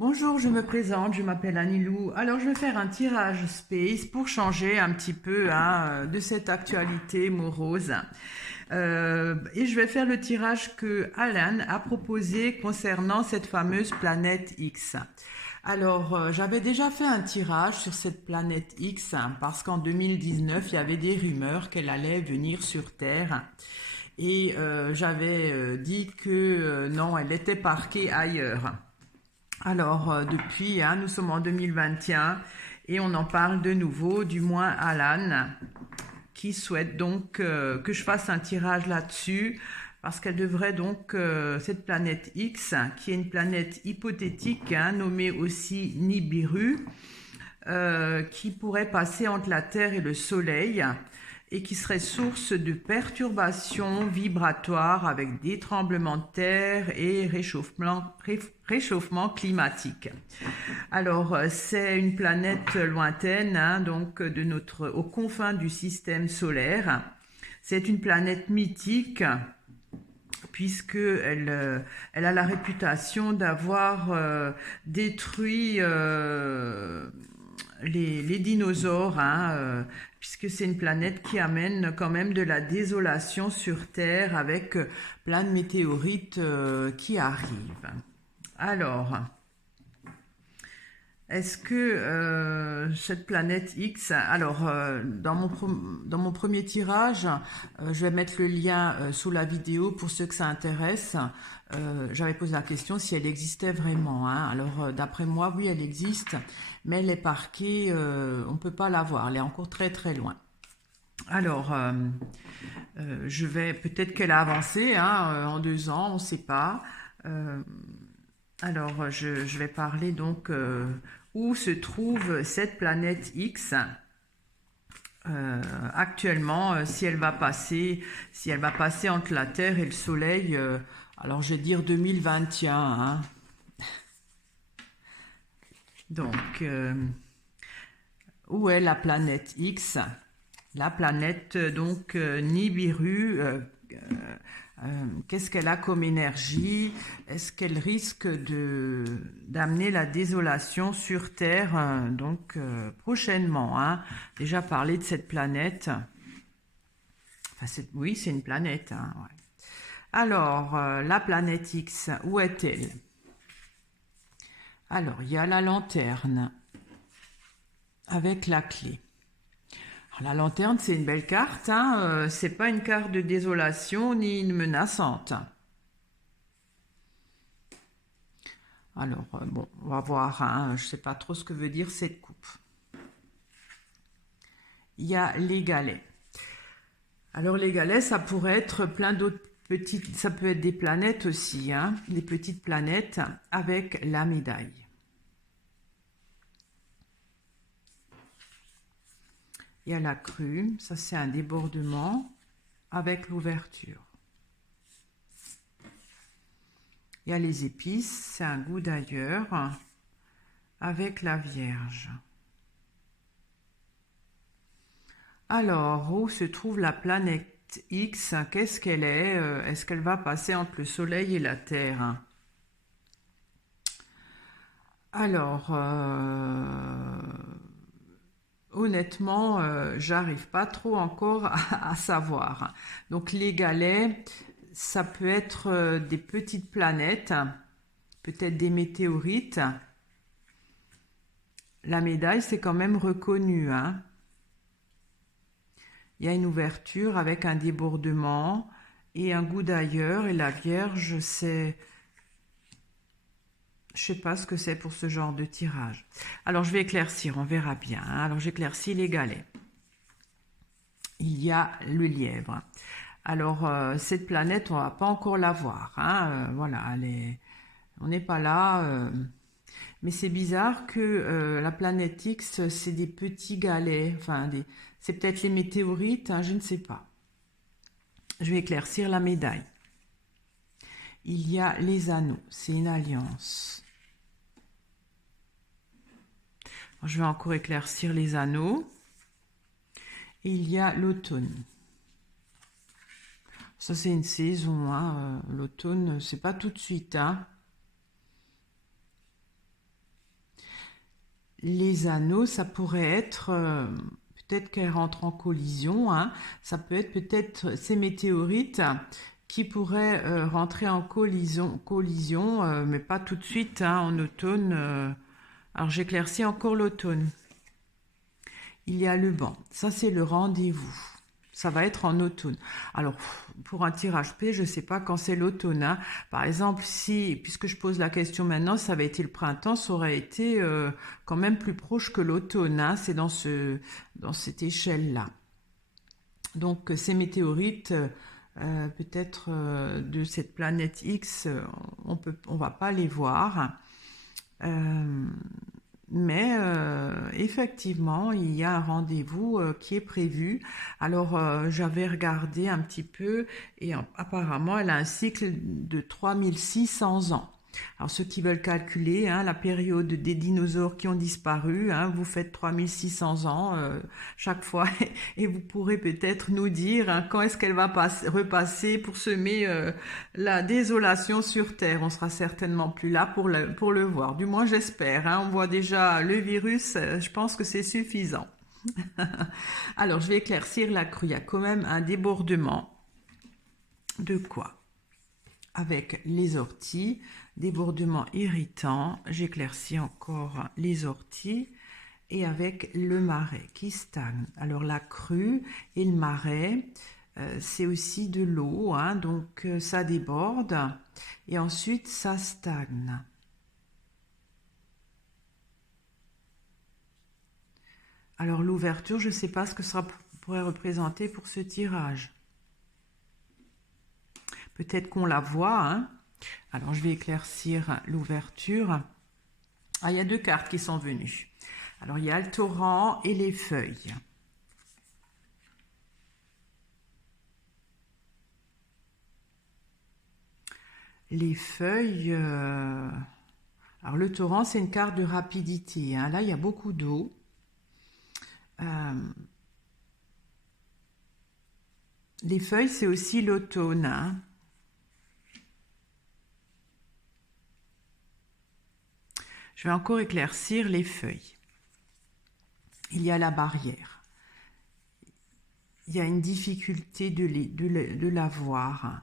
Bonjour, je me présente, je m'appelle Anilou. Alors, je vais faire un tirage space pour changer un petit peu de cette actualité morose. Et je vais faire le tirage que Alan a proposé concernant cette fameuse planète X. Alors, j'avais déjà fait un tirage sur cette planète X parce qu'en 2019, il y avait des rumeurs qu'elle allait venir sur Terre. Et j'avais dit que non, elle était parquée ailleurs. Alors, depuis, nous sommes en 2021 et on en parle de nouveau, du moins Alan, qui souhaite donc que je fasse un tirage là-dessus, parce qu'elle devrait donc, cette planète X, qui est une planète hypothétique, nommée aussi Nibiru, qui pourrait passer entre la Terre et le Soleil et qui serait source de perturbations vibratoires avec des tremblements de terre et réchauffement climatique. Alors, c'est une planète lointaine, donc aux confins du système solaire. C'est une planète mythique puisqu'elle elle a la réputation d'avoir détruit les dinosaures, puisque c'est une planète qui amène quand même de la désolation sur Terre avec plein de météorites qui arrivent. Alors, est-ce que cette planète X, alors dans mon premier tirage, je vais mettre le lien sous la vidéo pour ceux que ça intéresse. J'avais posé la question si elle existait vraiment. Alors d'après moi, oui, elle existe, mais elle est parquée, on ne peut pas la voir, elle est encore très très loin. Alors, je vais peut-être qu'elle a avancé en 2 ans, on ne sait pas. Alors, je vais parler donc où se trouve cette planète X actuellement, si elle va passer entre la Terre et le Soleil. Alors, je vais dire 2021. Donc, où est la planète X? La planète donc Nibiru. Qu'est-ce qu'elle a comme énergie? Est-ce qu'elle risque d'amener la désolation sur Terre prochainement? Déjà parlé de cette planète. Enfin, oui, c'est une planète. Ouais. Alors, la planète X, où est-elle? Alors, il y a la lanterne avec la clé. La lanterne, c'est une belle carte, c'est pas une carte de désolation ni une menaçante. Alors, bon, on va voir, je sais pas trop ce que veut dire cette coupe. Il y a les galets. Alors, les galets, ça pourrait être plein d'autres petites, ça peut être des planètes aussi, des petites planètes avec la médaille. Il y a la crue, ça c'est un débordement avec l'ouverture. Il y a les épices, c'est un goût d'ailleurs avec la Vierge. Alors, où se trouve la planète X? Qu'est-ce qu'elle est? Est-ce qu'elle va passer entre le Soleil et la Terre? Alors, honnêtement, j'arrive pas trop encore à savoir. Donc les galets, ça peut être des petites planètes, peut-être des météorites. La médaille, c'est quand même reconnu. Il y a une ouverture avec un débordement et un goût d'ailleurs. Et la Vierge, c'est... Je sais pas ce que c'est pour ce genre de tirage. Alors, je vais éclaircir, on verra bien. Alors, j'éclaircis les galets. Il y a le lièvre. Alors, cette planète, on va pas encore la voir. Voilà, on n'est pas là. Mais c'est bizarre que la planète X, c'est des petits galets. C'est peut-être les météorites, je ne sais pas. Je vais éclaircir la médaille. Il y a les anneaux, c'est une alliance. Je vais encore éclaircir les anneaux. Et il y a l'automne. Ça, c'est une saison. L'automne, c'est pas tout de suite. les anneaux, ça pourrait être, peut-être qu'elles rentrent en collision, hein. Ça peut être peut-être ces météorites qui pourraient rentrer en collision, mais pas tout de suite, hein, en automne. Alors j'éclaircis encore l'automne. Il y a le banc. Ça, c'est le rendez-vous. Ça va être en automne. Alors, pour un tirage P, je ne sais pas quand c'est l'automne, hein. Par exemple, si, puisque je pose la question maintenant, ça avait été le printemps, ça aurait été quand même plus proche que l'automne, hein. C'est dans cette échelle-là. Donc, ces météorites, peut-être de cette planète X, on va pas les voir. Euh, mais effectivement, il y a un rendez-vous qui est prévu. Alors, j'avais regardé un petit peu et apparemment, elle a un cycle de 3600 ans. Alors, ceux qui veulent calculer, hein, la période des dinosaures qui ont disparu, hein, vous faites 3600 ans chaque fois et vous pourrez peut-être nous dire, hein, quand est-ce qu'elle va repasser pour semer la désolation sur Terre. On sera certainement plus là pour le voir. Du moins, j'espère, hein. On voit déjà le virus, je pense que c'est suffisant. Alors, je vais éclaircir la crue. Il y a quand même un débordement. De quoi? Avec les orties, débordement irritant. J'éclaircis encore les orties. Et avec le marais qui stagne. Alors, la crue et le marais, c'est aussi de l'eau, hein, donc ça déborde et ensuite ça stagne. Alors l'ouverture, je ne sais pas ce que ça pourrait représenter pour ce tirage. Peut-être qu'on la voit, hein. Alors je vais éclaircir l'ouverture. Ah, il y a deux cartes qui sont venues. Alors il y a le torrent et les feuilles. Les feuilles... Alors le torrent, c'est une carte de rapidité, hein. Là, il y a beaucoup d'eau. Les feuilles, c'est aussi l'automne, hein. Je vais encore éclaircir les feuilles. Il y a la barrière. Il y a une difficulté de la voir.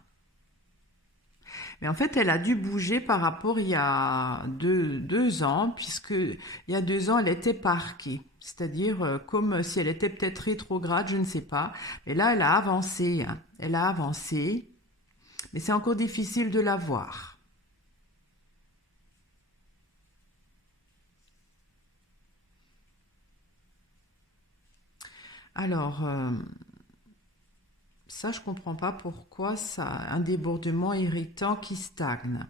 Mais en fait, elle a dû bouger par rapport il y a deux ans, puisque il y a 2 ans, elle était parquée. C'est-à-dire comme si elle était peut-être rétrograde, je ne sais pas. Mais là, elle a avancé, hein. Elle a avancé, mais c'est encore difficile de la voir. Alors, ça, je comprends pas pourquoi ça a un débordement irritant qui stagne.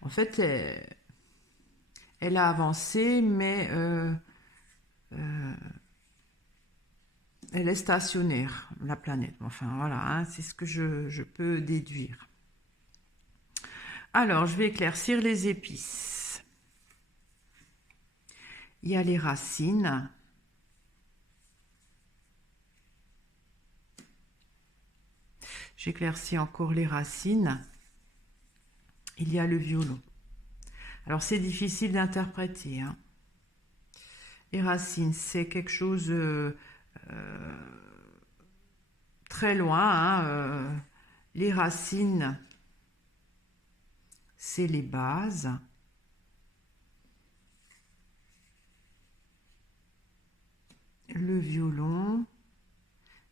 En fait, elle a avancé, mais elle est stationnaire, la planète. Enfin, voilà, hein, c'est ce que je peux déduire. Alors, je vais éclaircir les épices. Il y a les racines. J'éclaircis encore les racines. Il y a le violon. Alors, c'est difficile d'interpréter, hein. Les racines, c'est quelque chose très loin, hein. Les racines, c'est les bases. Le violon,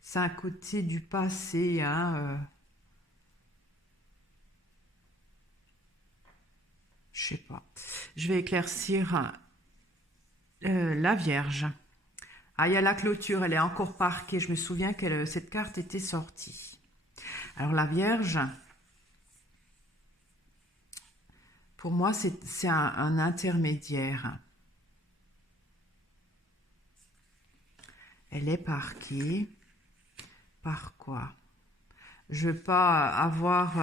c'est un côté du passé, hein. Je sais pas. Je vais éclaircir la Vierge. Ah, il y a la clôture, elle est encore parquée. Je me souviens que cette carte était sortie. Alors la Vierge, pour moi, c'est un intermédiaire. Elle est parquée. Par quoi? Je ne veux pas avoir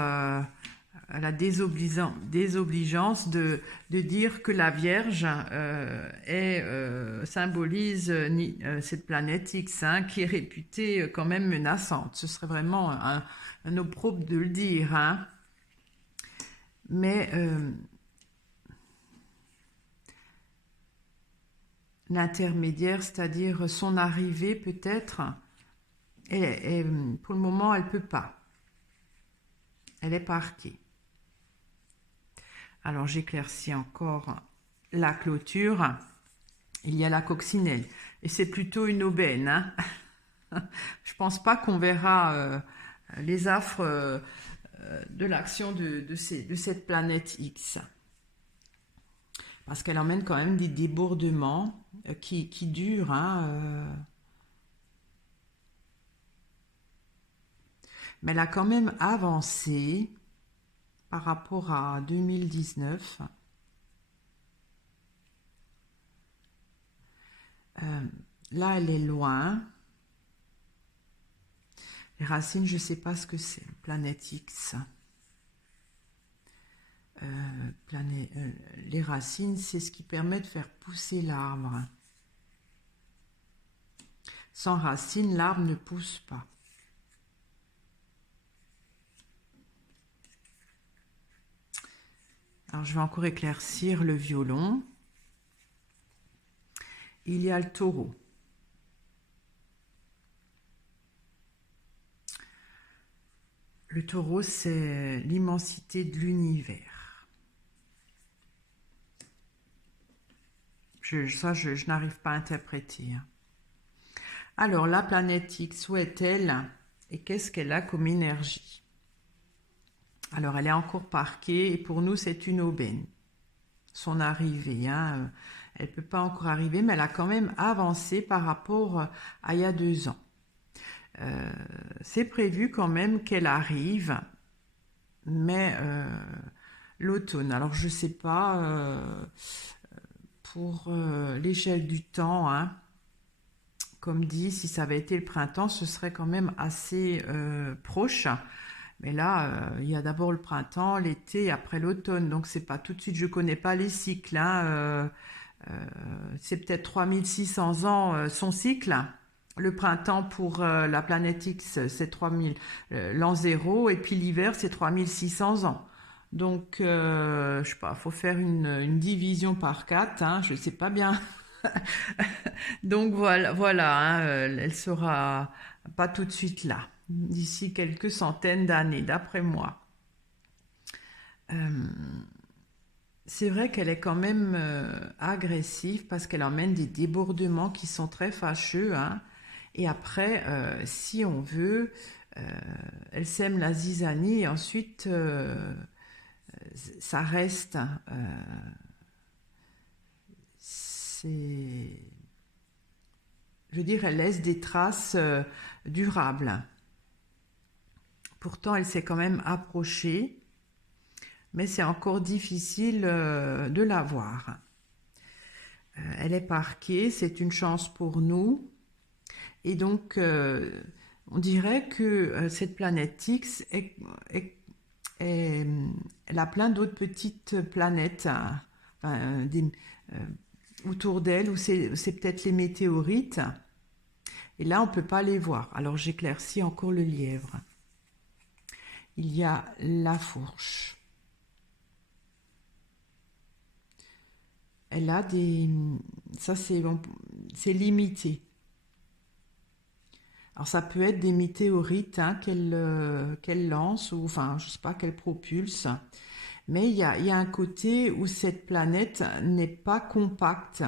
la désobligeance de dire que la Vierge symbolise cette planète X, hein, qui est réputée quand même menaçante. Ce serait vraiment un opprobre de le dire, hein. Mais intermédiaire, c'est-à-dire son arrivée peut-être. Pour le moment, elle ne peut pas. Elle est parquée. Alors j'éclaircis encore la clôture. Il y a la coccinelle. Et c'est plutôt une aubaine. Hein. Je pense pas qu'on verra les affres de l'action de cette planète X. Parce qu'elle emmène quand même des débordements qui durent. Hein, mais elle a quand même avancé par rapport à 2019. Là, elle est loin. Les racines, je ne sais pas ce que c'est. Planète X. Les racines, c'est ce qui permet de faire pousser l'arbre. Sans racines, l'arbre ne pousse pas. Alors, je vais encore éclaircir le violon. Il y a le taureau. Le taureau, c'est l'immensité de l'univers. Je n'arrive pas à interpréter. Alors, la planète X, où est-elle et qu'est-ce qu'elle a comme énergie? Alors, elle est encore parquée et pour nous, c'est une aubaine. Son arrivée, hein, elle ne peut pas encore arriver, mais elle a quand même avancé par rapport à il y a 2 ans. C'est prévu quand même qu'elle arrive, mais l'automne. Alors, je ne sais pas pour l'échelle du temps, hein, comme dit, si ça avait été le printemps, ce serait quand même assez proche. Mais là, il y a d'abord le printemps, l'été, après l'automne. Donc, c'est pas tout de suite, je connais pas les cycles. Hein, c'est peut-être 3600 ans son cycle. Le printemps pour la planète X, c'est 3000, l'an 0. Et puis l'hiver, c'est 3600 ans. Donc, je sais pas, faut faire une division par 4. Hein, je sais pas bien. Donc, voilà hein, elle sera pas tout de suite là. D'ici quelques centaines d'années, d'après moi. C'est vrai qu'elle est quand même agressive parce qu'elle emmène des débordements qui sont très fâcheux. Hein. Et après, si on veut, elle sème la zizanie et ensuite, ça reste. Je veux dire, elle laisse des traces durables. Pourtant, elle s'est quand même approchée, mais c'est encore difficile de la voir. Elle est parquée, c'est une chance pour nous. Et donc, on dirait que cette planète X, elle a plein d'autres petites planètes enfin, autour d'elle, où c'est peut-être les météorites. Et là, on ne peut pas les voir. Alors, j'éclaircis encore le lièvre. Il y a la fourche. Elle a des... Ça, c'est limité. Alors, ça peut être des météorites hein, qu'elle lance, ou enfin, je ne sais pas, qu'elle propulse. Mais il y a un côté où cette planète n'est pas compacte.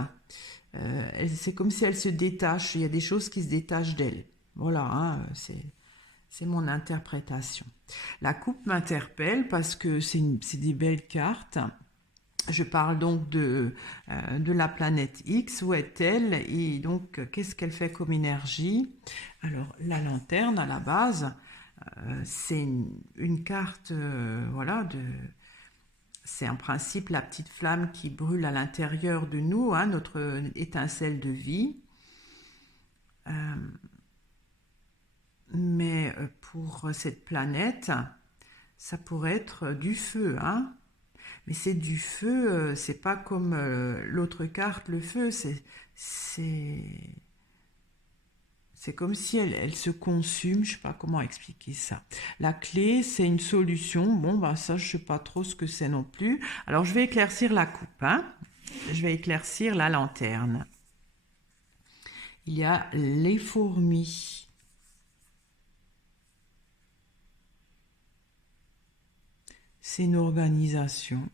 C'est comme si elle se détache. Il y a des choses qui se détachent d'elle. Voilà, hein, c'est mon interprétation. La coupe m'interpelle parce que c'est des belles cartes. Je parle donc de la planète X, où est-elle et donc qu'est-ce qu'elle fait comme énergie? Alors la lanterne à la base, c'est une carte, voilà, c'est en principe la petite flamme qui brûle à l'intérieur de nous, hein, notre étincelle de vie. Mais pour cette planète, ça pourrait être du feu, hein. Mais c'est du feu, c'est pas comme l'autre carte, le feu, c'est comme si elle se consume, je sais pas comment expliquer ça. La clé, c'est une solution. Bon, bah ça, je sais pas trop ce que c'est non plus. Alors, je vais éclaircir la coupe, hein. Je vais éclaircir la lanterne. Il y a les fourmis. C'est une organisation.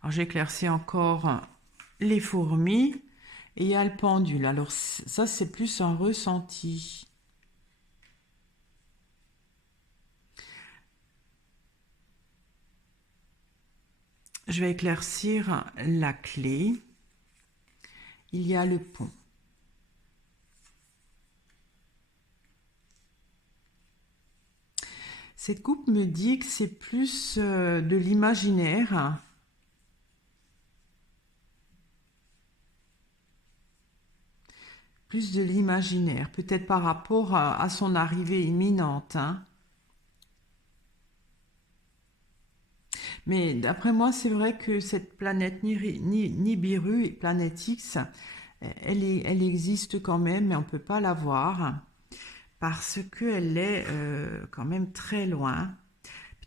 Alors j'éclaircis encore les fourmis et il y a le pendule. Alors ça c'est plus un ressenti. Je vais éclaircir la clé. Il y a le pont. Cette coupe me dit que c'est plus de l'imaginaire. Plus de l'imaginaire, peut-être par rapport à son arrivée imminente. Hein. Mais d'après moi, c'est vrai que cette planète Nibiru, planète X, elle existe quand même, mais on ne peut pas la voir parce qu'elle est quand même très loin.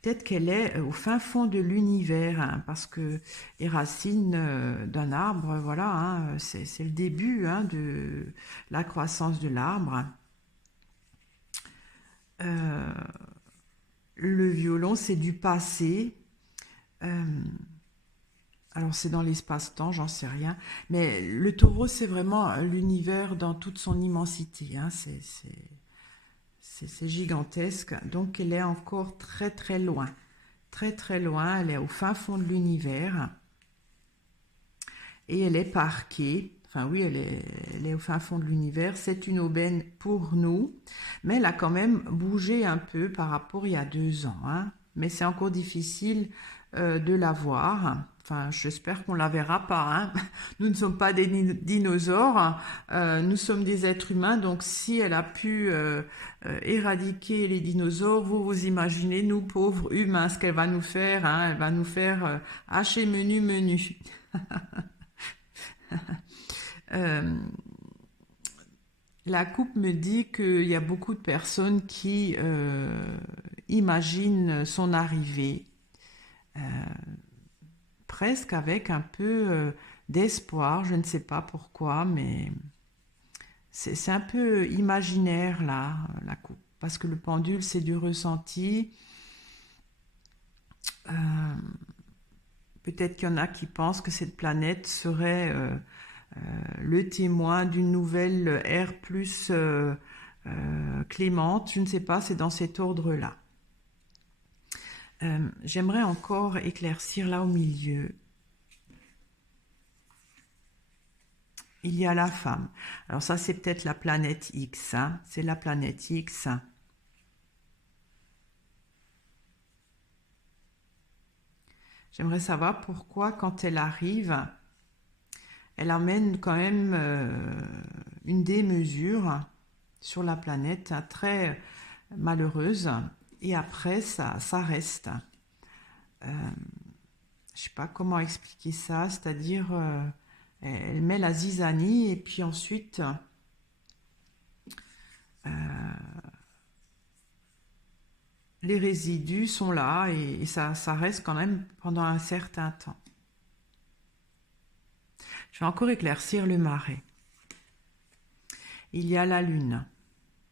Peut-être qu'elle est au fin fond de l'univers, hein, parce que les racines d'un arbre, voilà, hein, c'est le début hein, de la croissance de l'arbre. Le violon, c'est du passé. Alors c'est dans l'espace-temps, j'en sais rien. Mais le taureau, c'est vraiment l'univers dans toute son immensité. Hein, c'est gigantesque. Donc elle est encore très très loin. Très très loin. Elle est au fin fond de l'univers. Et elle est parquée. Enfin oui, elle est au fin fond de l'univers. C'est une aubaine pour nous. Mais elle a quand même bougé un peu par rapport à il y a 2 ans. Hein. Mais c'est encore difficile de la voir. Enfin, j'espère qu'on la verra pas. Hein. Nous ne sommes pas des dinosaures. Nous sommes des êtres humains. Donc, si elle a pu éradiquer les dinosaures, vous imaginez, nous, pauvres humains, ce qu'elle va nous faire. Hein. Elle va nous faire hacher menu. La coupe me dit qu'il y a beaucoup de personnes qui imaginent son arrivée, presque avec un peu d'espoir, je ne sais pas pourquoi, mais c'est un peu imaginaire là, la coupe, parce que le pendule c'est du ressenti. Peut-être qu'il y en a qui pensent que cette planète serait le témoin d'une nouvelle ère plus clémente, je ne sais pas, c'est dans cet ordre-là. J'aimerais encore éclaircir là au milieu. Il y a la femme. Alors ça, c'est peut-être la planète X. Hein. C'est la planète X. J'aimerais savoir pourquoi, quand elle arrive, elle amène quand même une démesure sur la planète, hein, très malheureuse. Et après, ça reste. Je ne sais pas comment expliquer ça, c'est-à-dire elle met la zizanie et puis ensuite les résidus sont là et ça reste quand même pendant un certain temps. Je vais encore éclaircir le marais. Il y a la lune.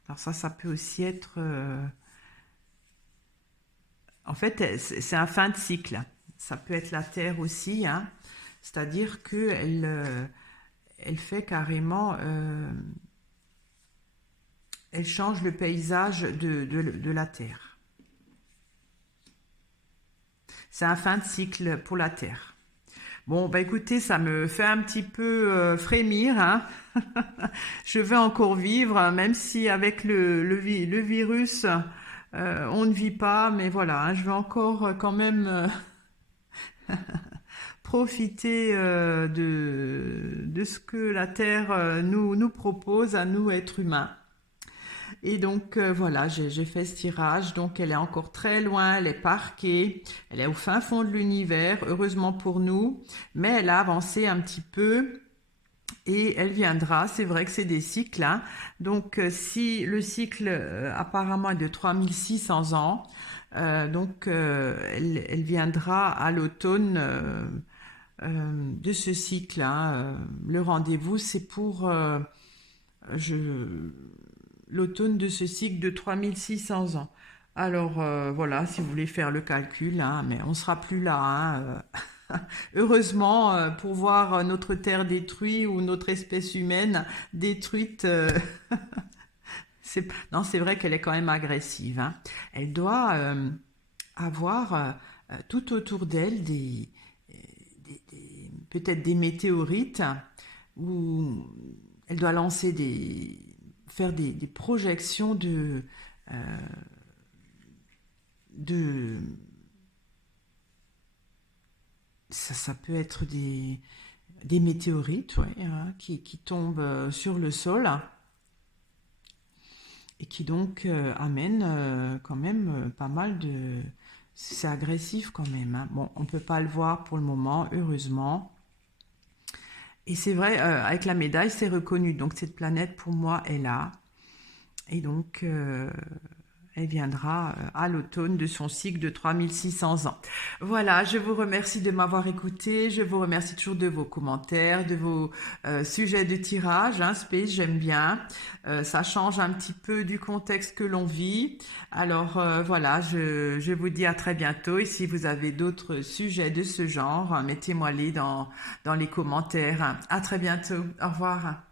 Alors ça peut aussi être... En fait, c'est un fin de cycle. Ça peut être la Terre aussi, hein. C'est-à-dire qu'elle elle fait carrément... elle change le paysage de la Terre. C'est un fin de cycle pour la Terre. Bon, bah écoutez, ça me fait un petit peu frémir. Hein. Je vais encore vivre, même si avec le virus, on ne vit pas. Mais voilà, hein, je vais encore quand même profiter de ce que la Terre nous propose à nous, êtres humains. Et donc voilà, j'ai fait ce tirage, donc elle est encore très loin, elle est parquée, elle est au fin fond de l'univers, heureusement pour nous, mais elle a avancé un petit peu et elle viendra, c'est vrai que c'est des cycles, hein. Donc si le cycle apparemment est de 3600 ans, donc elle viendra à l'automne de ce cycle, hein. Le rendez-vous, c'est pour je- l'automne de ce cycle de 3600 ans. Alors voilà, si vous voulez faire le calcul, hein, mais on sera plus là, hein, heureusement, pour voir notre terre détruite ou notre espèce humaine détruite, non, c'est vrai qu'elle est quand même agressive, hein. Elle doit avoir tout autour d'elle peut-être des météorites ou elle doit faire des projections euh, de, ça peut être des météorites, ouais, hein, qui tombent sur le sol et qui donc amènent quand même pas mal de... C'est agressif quand même, hein. Bon, on ne peut pas le voir pour le moment, heureusement. Et c'est vrai, avec la médaille, c'est reconnu. Donc cette planète, pour moi, est là. Et donc, elle viendra à l'automne de son cycle de 3600 ans. Voilà, je vous remercie de m'avoir écouté. Je vous remercie toujours de vos commentaires, de vos sujets de tirage. Hein, Space, j'aime bien. Ça change un petit peu du contexte que l'on vit. Alors voilà, je vous dis à très bientôt. Et si vous avez d'autres sujets de ce genre, mettez-moi les dans les commentaires. À très bientôt. Au revoir.